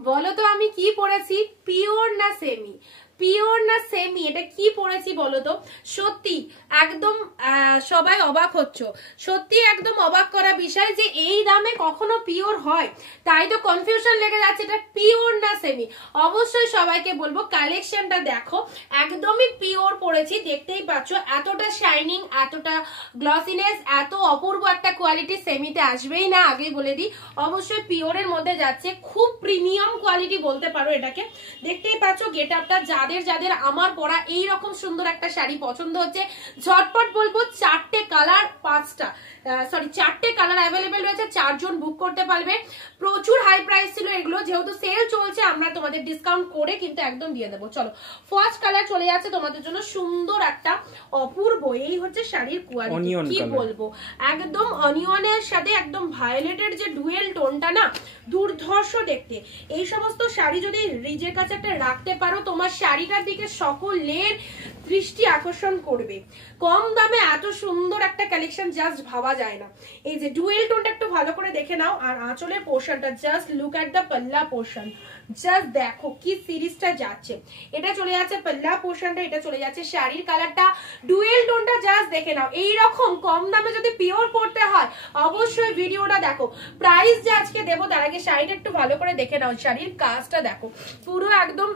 বলো তো আমি কি পরেছি, পিওর না সেমি? পিওর না সেমি, এটা কি পরেছি বলো তো? সত্যি একদম সবাই অবাক হচ্ছ, সত্যি একদম অবাক করা বিষয় যে এই দামে কখনো পিওর হয়, তাই তো কনফিউশন লেগে যাচ্ছে এটা পিওর না সেমি। অবশ্যই সবাইকে বলবো কালেকশনটা দেখো, একদমই পিওর পরেছি, দেখতেই পাচ্ছ এতটা শাইনিং, এতটা গ্লসিনেস, এত অপূর্ব একটা কোয়ালিটি সেমিতে আসবেই না, আগেই বলে দিই। অবশ্যই পিওরের মধ্যে যাচ্ছে, খুব প্রিমিয়াম কোয়ালিটি বলতে পারো এটাকে। দেখতেই পাচ্ছ গেট আপটা, যাদের যাদের আমার পরা এইরকম সুন্দর একটা শাড়ি পছন্দ হচ্ছে ঝটপট বলবো 4টে কালার, 4টে কালার অ্যাভেলেবেল রয়েছে, 4 জন বুক করতে পারবে। প্রচুর হাই প্রাইস ছিল এগুলো, যেহেতু সেল চলছে আমরা তোমাদের ডিসকাউন্ট করে কিন্তু একদম দিয়ে দেবো। চলো ফার্স্ট কালার চলে যাচ্ছে তোমাদের জন্য, সুন্দর একটা অপূর্ব, এই হচ্ছে শাড়ির কোয়ালিটি, কি বলবো একদম অনিয়নের সাথে একদম ভায়োলেটের যে ডুয়েল টোনটা না, দুর্ধর্ষ দেখতে। এই সমস্ত শাড়ি যদি নিজের কাছে একটা রাখতে পারো, তোমার শাড়িটার দিকে সকলের দৃষ্টি আকর্ষণ করবে। কম দামে এত সুন্দর একটা কালেকশন জাস্ট ভাবা যায় না। এই যে ডুয়েল টোনটা একটু ভালো করে দেখে নাও, আর আঁচলের পোর্শনটা জাস্ট লুক এট দ্য পাল্লা পোর্শন, জাস্ট দেখো কি সিরিজটা যাচ্ছে। এটা চলে যাচ্ছে পাল্লা পোর্শনটা, এটা চলে যাচ্ছে শাড়ির কালারটা, ডুয়েল টোনটা জাস্ট দেখে নাও। এইরকম কম দামে যদি পিওর পড়তে হয় অবশ্যই ভিডিওটা দেখো। প্রাইস যে আজকে দেবো তার আগে শাড়িটা একটু ভালো করে দেখে নাও, শাড়ির কাজটা দেখো, পুরো একদম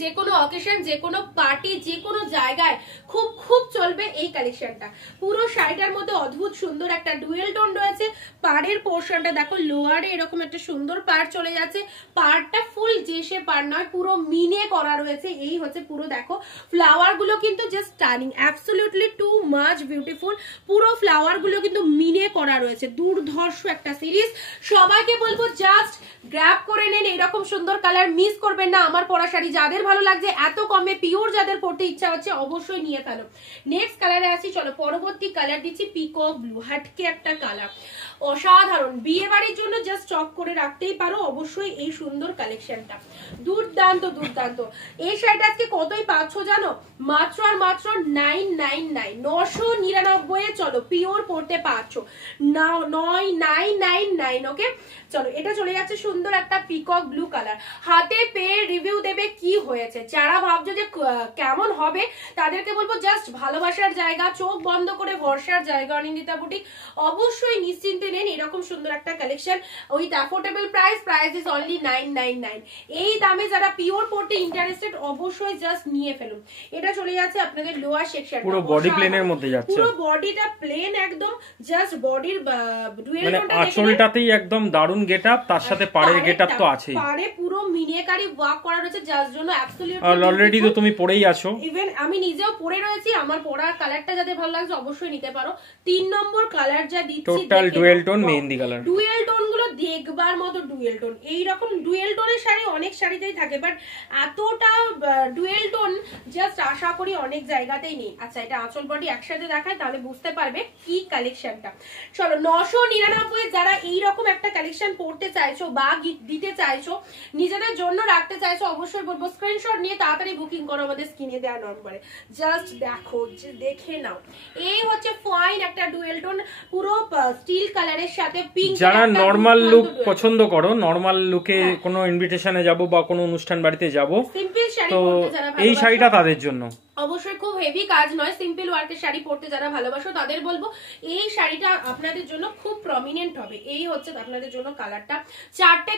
যে কোনো অকেশন, যে কোনো পার্টি, যে কোনো জায়গায় খুব খুব চলবে এই কালেকশনটা। পুরো শাড়িটার মধ্যে অদ্ভুত সুন্দর একটা ডুয়েল টোন রয়েছে। পাড়ের পোর্শনটা দেখো, লোয়ারে এরকম একটা সুন্দর পাড় চলে যাচ্ছে, পাড়টা ফুল জেসে পাড় নয়, পুরো মিনে করা রয়েছে। এই হচ্ছে পুরো দেখো ফ্লাওয়ার গুলো কিন্তু just stunning, absolutely too much beautiful. পুরো ফ্লাওয়ার গুলো কিন্তু মিনে করা রয়েছে, দুর্ধর্ষ একটা সিরিজ। সবাইকে বলবো জাস্ট গ্র্যাব করে নেন, এরকম সুন্দর কালার মিস করবেন না। আমার পরা শাড়ি যাদের ভালো লাগছে, এত কমে পিওর যাদের পড়তে ইচ্ছা হচ্ছে অবশ্যই নিয়ে ফেলো। নেক্সট কালারে আসি, চলো পরবর্তী কালার দিচ্ছি পিকক ব্লু, হাটকে একটা কালার, অসাধারণ, বিয়ে বাড়ির জন্য জাস্ট স্টক করে রাখতেই পারো অবশ্যই এই সুন্দর কালেকশনটা, দুর্দান্ত দুর্দান্ত। এই শাড়িটা আজকে কতই পাচ্ছ জানো? মাত্র আর মাত্র 999, 999 এ চলো পিওর পড়তে পাচ্ছ, 999। ওকে চলো এটা চলে যাচ্ছে সুন্দর একটা পিকক ব্লু কালার, হাতে পেয়ে রিভিউ দেবে কি হয়েছে। যারা ভাবছো যে কেমন হবে তাদেরকে বলবো জাস্ট ভালোবাসার জায়গা, চোখ বন্ধ করে ভরসার জায়গা অনিন্দিতা বুটিক, অবশ্যই নিশ্চিন্তে নেন এরকম সুন্দর একটা collection with affordable price. Price is only 999। এই দামে যারা পিওর পড়তে ইন্টারেস্টেড অবশ্যই জাস্ট নিয়ে ফেলুন। এটা চলে যাচ্ছে আপনাদের লোয়ার সেকশন, পুরো বডি প্লেনের মধ্যে যাচ্ছে, পুরো বডিটা প্লেন একদম, জাস্ট বডির ডুয়েল টোনটা আঁচলটাতেই একদম দারুন গেটআপ, তার সাথে পাড়ের গেটআপ তো আছেই, পাড়ে পুরো মিনিয়েকারি ওয়ার্ক করা রয়েছে, যার জন্য অ্যাবসলিউটলি অলরেডি তো তুমি পরেই আছো, ইভেন আমি নিজেও পরে রয়েছি। আমার পরা কালারটা যাদের ভালো লাগছে অবশ্যই নিতে পারো। 3 নম্বর কালার যা দিচ্ছি, total dual tone, mehendi colour. Dual tone গুলো দেখবার মতো ডুয়েল টোন, এইরকম ডুয়েল টোনের শাড়ি অনেক শাড়িতেই থাকে, বাট এতটা ডুয়েল টোন জাস্ট আশা করি অনেক জায়গাতেই নেই। আচ্ছা এটা আঁচল বডি একসাথে দেখায় তাহলে বুঝতে পারবে কি কালেকশনটা। চলো 999 যারা এইরকম একটা কালেকশন পড়তে চাইছো বা দিতে চাইছো, নিজেদের জন্য রাখতে চাইছো, অবশ্যই বলবো স্ক্রিনশট নিয়ে তাড়াতাড়ি বুকিং করো আমাদের স্ক্রিনে দেওয়া নম্বরে। জাস্ট দেখো, দেখে নাও, এই হচ্ছে ফাইন একটা ডুয়েল টোন, পুরো স্টিল কালারের সাথে পিঙ্ক। যারা নরমাল লুক পছন্দ করো, নরমাল লুকে কোনো ইনভিটেশনে যাব বা কোনো অনুষ্ঠান বাড়িতে যাব, সিম্পল শাড়ি তো পরতে যারা এই শাড়িটা তাদের জন্য। অবশ্যই খুব হেভি কাজ নয়, সিম্পল ওয়ার্কের শাড়ি পরতে যারা ভালোবাসো তাদের বলবো এই শাড়িটা আপনাদের জন্য খুব প্রমিনেন্ট হবে। এই হচ্ছে আপনাদের জন্য কালারটা, 4টে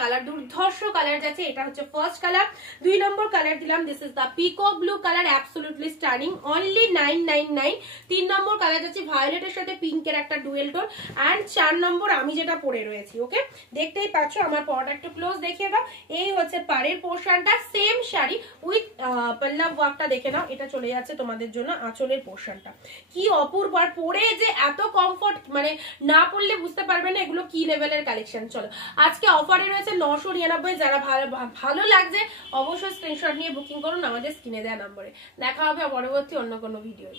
কালার দুর্ধর্ষ কালার যাচ্ছে। এটা হচ্ছে ফার্স্ট কালার। 2 নম্বর কালার দিলাম, this is the peacock blue colour, absolutely stunning, only 999। 3 number colour যাচ্ছে ভায়োলেটের সাথে পিঙ্কের একটা ডুয়েল টোন, এন্ড 4 নম্বর আমি যেটা পরে রয়েছি। ওকে দেখতেই পাচ্ছ, আমার পরাটা একটু ক্লোজ দেখিয়ে দাও। এই হচ্ছে পাড়ের পোর্শনটা, সেম শাড়ি উইথ পাল্লা ওয়ার্কটা দেখে নাও। এটা চলে যাচ্ছে তোমাদের জন্য আঁচলের পোর্শনটা, কি অপূর্ব, আর পরে যে এত কমফর্ট, মানে না পরলে বুঝতে পারবে না এগুলো কি লেভেলের কালেকশন। চলো আজকে অফারে রয়েছে 999, যারা ভালো লাগছে অবশ্যই স্ক্রিনশট নিয়ে বুকিং করুন আমাদের স্ক্রিনে দেওয়া নম্বরে। দেখা হবে পরবর্তী অন্য কোনো ভিডিও।